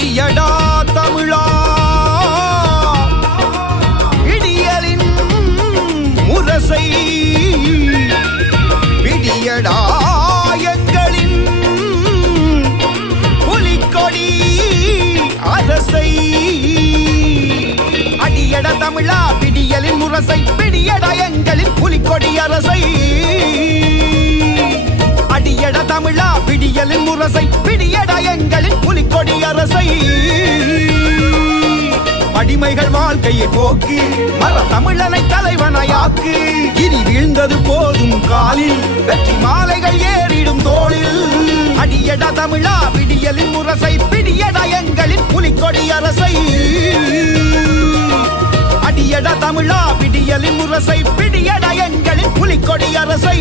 அடியடா தமிழா விடியலின் முரசை விடியடா எங்களின் புலிக்கொடி அரசை அடியட தமிழா விடியலின் முரசை விடியடா எங்களின் புலிக்கொடி அரசை அடியட தமிழா விடியலின் முரசை விடியடா எங்களின் புலிக்கொடி அரசை அடிமைகள் வாழ்க்கையை போக்கு மர தமிழனை தலைவனாயாக்கு இனி வீழ்ந்தது போதும் காலில் வெற்றி மாலைகள் ஏறிடும் தோளில் அடியட தமிழா விடியலின் முரசை விடியடா எங்களின் புலிக்கொடி அரசை அடியட தமிழா விடியலின் முரசை விடியடா எங்களின் புலிக்கொடி அரசை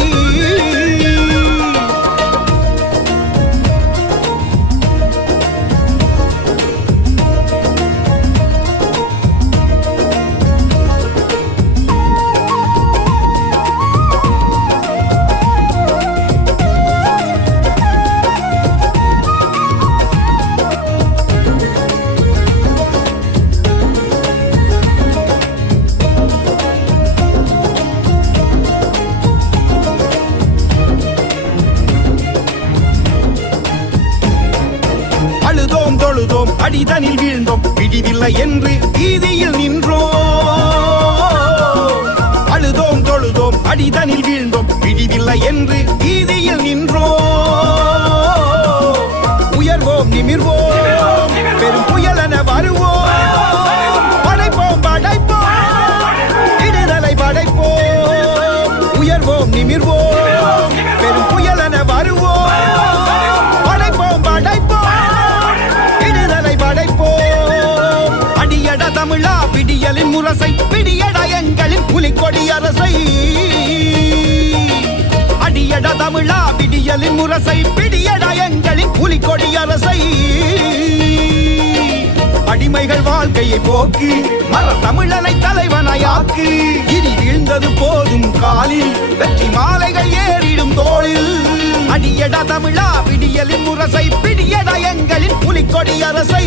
தொழுதோம் அடிதனில் வீழ்ந்தோம் விடிவில்லை என்று வீதியில் நின்றோம் அழுதோம் தொழுதோம் அடிதனில் வீழ்ந்தோம் விடிவில்லை என்று வீதியில் நின்றோம் உயர்வோம் நிமிர்வோம் பெரும் புயலென வருவோம் படைப்போம் படைப்போம் விடுதலை படைப்போம் உயர்வோம் நிமிர்வோம் பெரும் புயலென வருவோம் படைப்போம் படைப்போம் அடியட தமிழா விடியலின் முரசை விடியடா எங்களின் புலிக்கொடி அரசை அடியட தமிழா விடியலின் முரசை விடியடா எங்களின் புலிக்கொடி அரசை அடிமைகள் வாழ்க்கையை போக்கு மர தமிழனை தலைவனாயாக்கு இனி வீழ்ந்தது போதும் காலில் வெற்றி மாலைகள் ஏறிடும் தோளில் அடியட தமிழா விடியலின் முரசை விடியடா எங்களின் புலிக்கொடி அரசை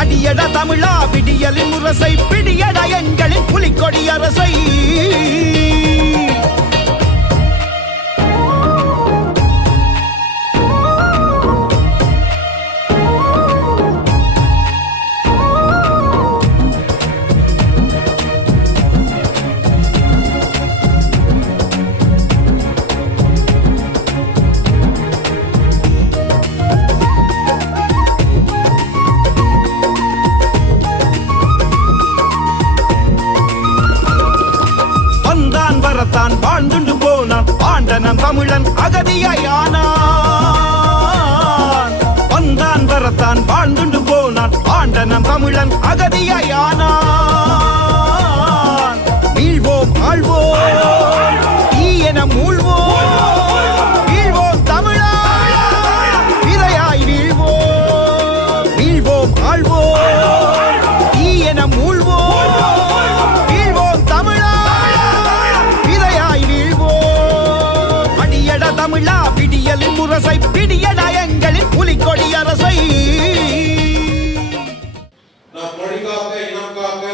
அடியட தமிழா விடியலின் முரசை விடியடா எங்களின் புலிக்கொடி அரசை தான் வாழ்ந்துண்டு போனான் ஆண்டனம் தமிழன் அகதியானான் வந்தான் வரத்தான் வாழ்ந்துண்டு போனான் ஆண்டனம் தமிழன் அகதியானான் மீள்வோம் ஆழ்வோம் தீயென மூழ்வோம் வீழ்வோம் தமிழா விதையாய் வீழ்வோம் மீள்வோம் ஆழ்வோம் தீயென மூழ்வோம் தமிழா விடியலின் முரசை விடியடா எங்களின் புலிக்கொடி அரசை நம் மொழி காக்க இனம் காக்க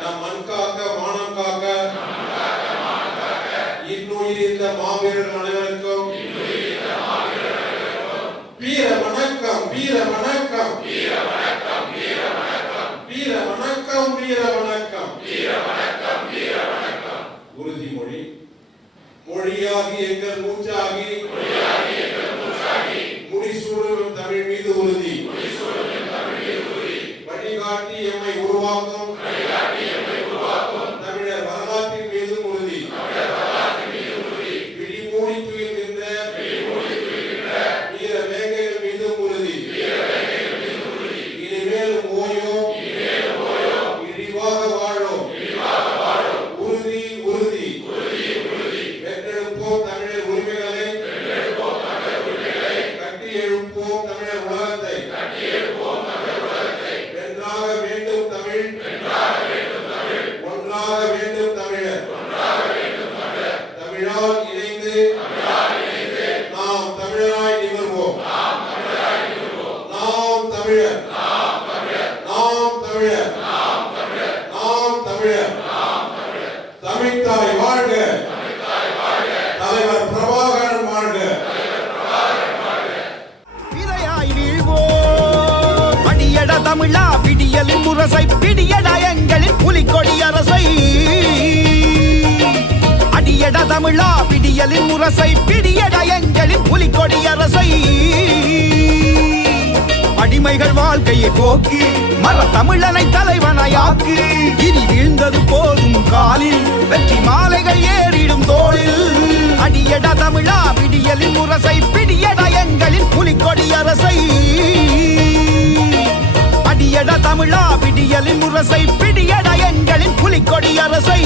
நம் மண் காக்க மானம் காக்க இன்னுயிர் இந்த மாவீரர் அனைவருக்கும் வீர வணக்கம் வீர வணக்கம் வீர வணக்கம் வீர வணக்கம் வீர வணக்கம் வீர வணக்கம் வீர வணக்கம் வீர வணக்கம் உறுதிமொழி மொழியாகி எங்கள் மூச்சாகி முடிசூடும் தமிழ் மீது உறுதி வழிகாட்டி எம்மை உருவாக்கும் தமிழர் வரலாற்றின் மீது உறுதி விழிமூடி துயில்கின்ற வீர வேங்கைகள் மீது உறுதி இனிமேலும் ஓயோம் இழிவாக வாழோம் உறுதி உறுதி தமிழர் உரிமைகளை கட்டி எழுப்போம் தமிழர் உலகத்தை வென்றாக வேண்டும் தமிழ் முரசை பிடியடா எங்களின் புலிக்கொடி அரசை அடியட தமிழா விடியலின் முரசை பிடியடா எங்களின் புலிக்கொடி அரசை அடிமைகள் வாழ்க்கையை போக்கி மர தமிழனை தலைவனாயாக்கு இனி வீழ்ந்தது போதும் காலில் வெற்றி மாலைகள் ஏறிடும் தோளில் அடியட தமிழா விடியலின் முரசை பிடியட எங்களின் புலிக்கொடி அரசை அடியட தமிழா விடியலின் முரசை பிடியட எங்களின் புலிக்கொடி அரசை